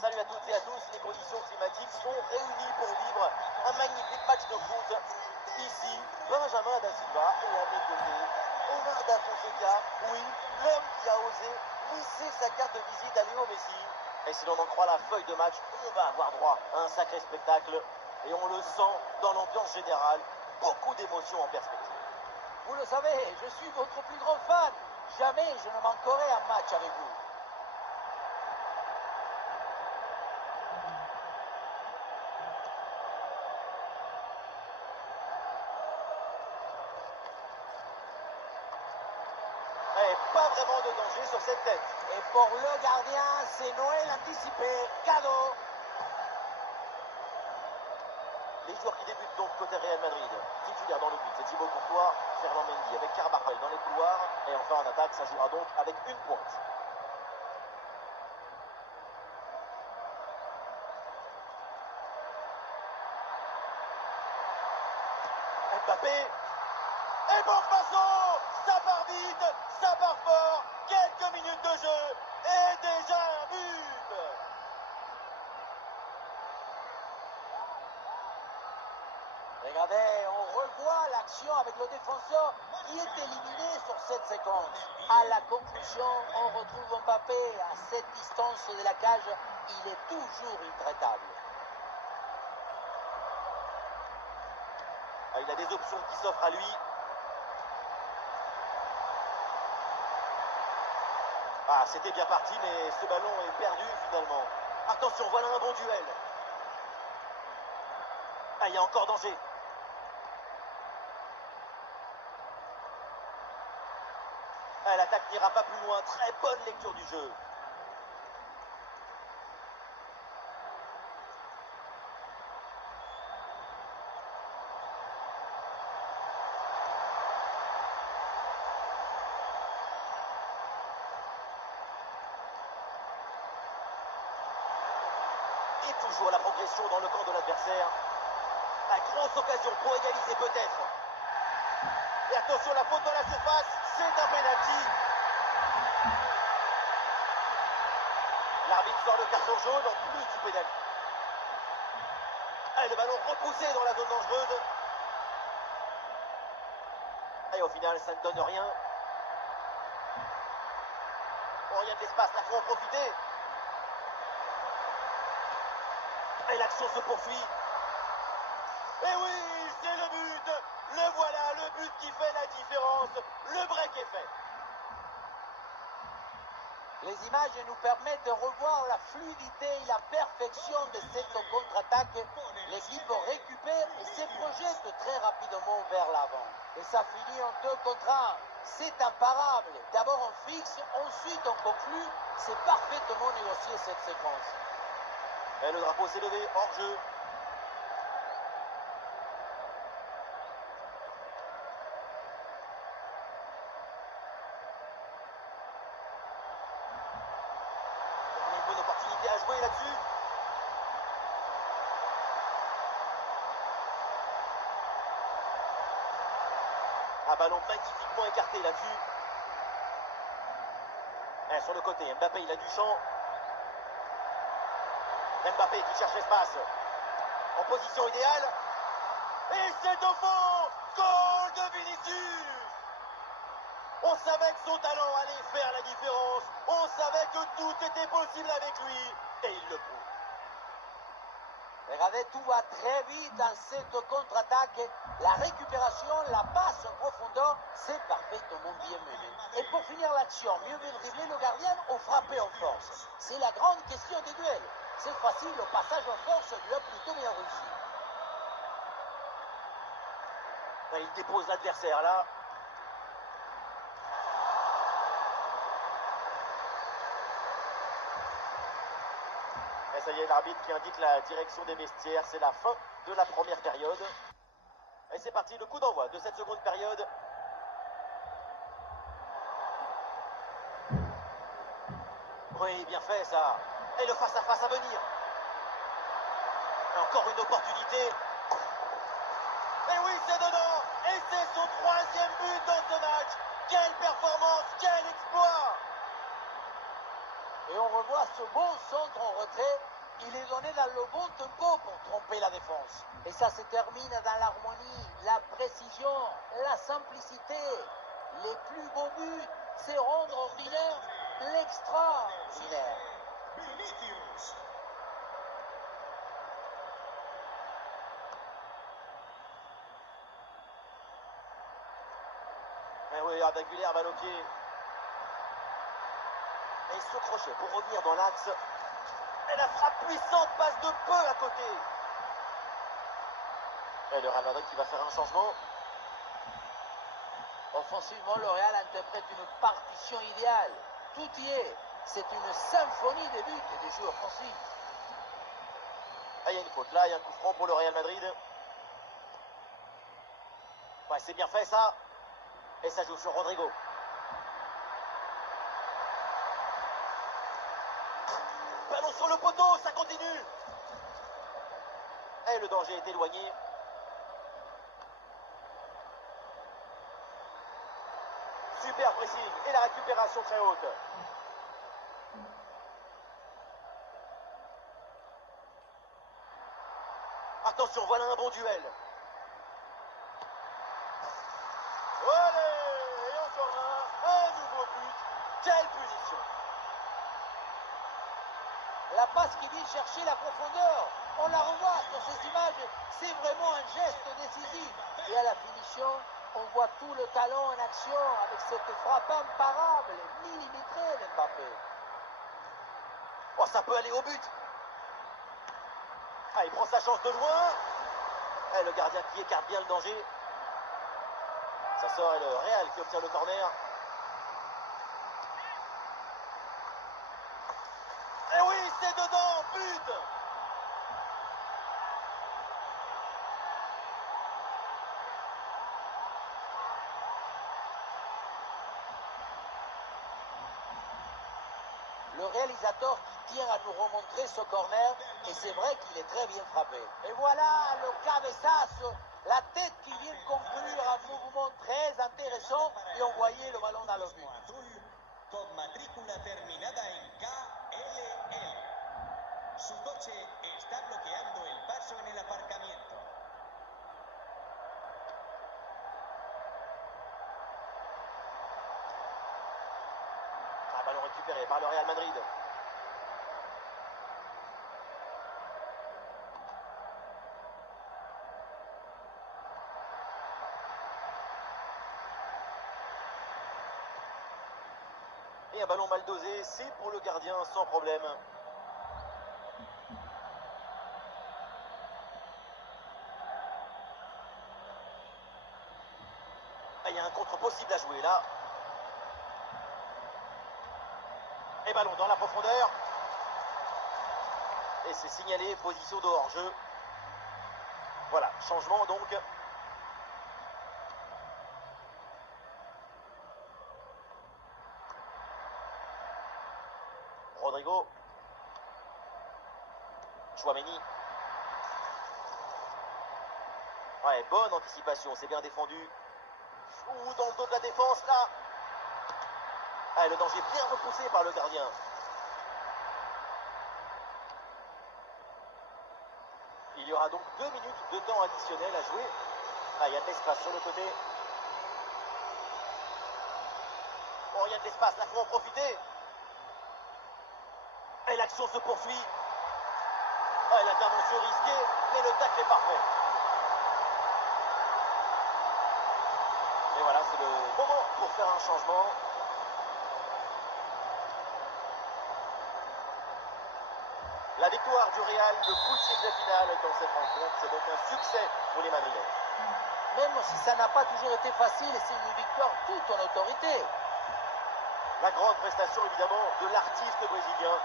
Salut à toutes et à tous, les conditions climatiques sont réunies pour vivre un magnifique match de foot. Ici, Benjamin Da Silva et à mes côtés, Omar Da Fonseca, oui, l'homme qui a osé glisser sa carte de visite à Léo Messi. Et si l'on en croit la feuille de match, on va avoir droit à un sacré spectacle. Et on le sent dans l'ambiance générale, beaucoup d'émotions en perspective. Vous le savez, je suis votre plus grand fan. Jamais je ne manquerai un match avec vous. Et pas vraiment de danger sur cette tête. Et pour le gardien, c'est Noël anticipé. Cadeau. Les joueurs qui débutent donc côté Real Madrid. Titulaire dans le but, c'est Thibaut Courtois, Ferland Mendy avec Carvajal dans les couloirs. Et enfin en attaque, ça jouera donc avec une pointe. Mbappé. Et bon passant. Ça part vite, ça part fort. Quelques minutes de jeu. Et déjà un but. Regardez, on revoit l'action avec le défenseur qui est éliminé sur cette séquence. À la conclusion, on retrouve Mbappé à cette distance de la cage. Il est toujours intraitable. Ah, il a des options qui s'offrent à lui. Ah, c'était bien parti, mais ce ballon est perdu finalement. Attention, voilà un bon duel. Ah, il y a encore danger. Ah, l'attaque n'ira pas plus loin. Très bonne lecture du jeu. Et toujours la progression dans le camp de l'adversaire. La grosse occasion pour égaliser peut-être. Et attention, la faute dans la surface, c'est un pénalty. L'arbitre sort le carton jaune en plus du pénalty. Et le ballon repoussé dans la zone dangereuse. Et au final, ça ne donne rien. Oh, il y a de l'espace, là, faut en profiter. Et l'action se poursuit. Et oui, c'est le but. Le voilà, le but qui fait la différence. Le break est fait. Les images nous permettent de revoir la fluidité et la perfection de cette contre-attaque. L'équipe récupère et se projette très rapidement vers l'avant. Et ça finit en 2 contre 1. C'est imparable. D'abord on fixe, ensuite on conclut. C'est parfaitement négocié cette séquence. Et le drapeau s'est levé, hors jeu. Une bonne opportunité à jouer là-dessus. Un ballon magnifiquement écarté là-dessus. Et sur le côté, Mbappé, il a du champ. Mbappé qui cherche l'espace. En position idéale. Et c'est au fond. Goal de Vinicius. On savait que son talent allait faire la différence. On savait que tout était possible avec lui. Et il le prouve. Regardez, tout va très vite dans cette contre-attaque. La récupération, la passe en profondeur, c'est parfaitement bien mené. Et pour finir l'action, mieux vaut dribbler le gardien ou frapper en force. C'est la grande question des duels. C'est facile, le passage en force lui a plutôt bien réussi. Là, il dépose l'adversaire là. Et ça y est, l'arbitre qui indique la direction des vestiaires. C'est la fin de la première période. Et c'est parti, le coup d'envoi de cette seconde période. Oui, bien fait ça. Et le face-à-face à venir. Et encore une opportunité. Et oui, c'est dedans. Et c'est son 3e but dans ce match. Quelle performance, quel exploit. Et on revoit ce bon centre en retrait. Il est donné dans le bon tempo pour tromper la défense. Et ça se termine dans l'harmonie, la précision, la simplicité. Les plus beaux buts, c'est rendre ordinaire l'extraordinaire. Et oui, Arda-Güler, balle au pied. Et ce crochet pour revenir dans l'axe. Et la frappe puissante passe de peu à côté. Et le Real Madrid qui va faire un changement. Offensivement, le Real interprète une partition idéale. Tout y est. C'est une symphonie de buts et de jeux offensifs. Ah, il y a une faute là, il y a un coup franc pour le Real Madrid. Ouais, c'est bien fait ça. Et ça joue sur Rodrigo. Ballon sur le poteau, ça continue. Et le danger est éloigné. Super pressing et la récupération très haute. Attention, voilà un bon duel. Allez, et encore un nouveau but. Quelle punition. La passe qui vient chercher la profondeur. On la revoit sur ces images. C'est vraiment un geste décisif. Et à la finition, on voit tout le talent en action avec cette frappe imparable, millimétrée de Mbappé. Oh, ça peut aller au but. Ah, il prend sa chance de loin. Et le gardien qui écarte bien le danger. Ça sort et le Real qui obtient le corner. Et oui, c'est dedans, but. Le réalisateur qui tient à nous remontrer ce corner, et c'est vrai qu'il est très bien frappé. Et voilà le cabezazo, la tête qui vient conclure un mouvement très intéressant, et on voyait le ballon dans le but. Con matrícula terminada en KLL. Su coche está bloqueando el paso en el aparcamiento. Un ballon récupéré par le Real Madrid. Et un ballon mal dosé, c'est pour le gardien sans problème. Ah, il y a un contre possible à jouer là. Et ballon dans la profondeur. Et c'est signalé, position de hors-jeu. Voilà, changement donc. Rodrigo. Chouameni. Ouais, bonne anticipation, c'est bien défendu. Ouh, dans le dos de la défense là. Ah, le danger bien repoussé par le gardien. Il y aura donc 2 minutes de temps additionnel à jouer. Ah, il y a de l'espace sur le côté. Oh, il y a de l'espace, là, faut en profiter. Et l'action se poursuit. Ah, l'intervention risquée, mais le tacle est parfait. Et voilà, c'est le moment pour faire un changement. La victoire du Real, le coup de sifflet final dans cette rencontre, c'est donc un succès pour les Madrilènes. Même si ça n'a pas toujours été facile, c'est une victoire toute en autorité. La grande prestation évidemment de l'artiste brésilien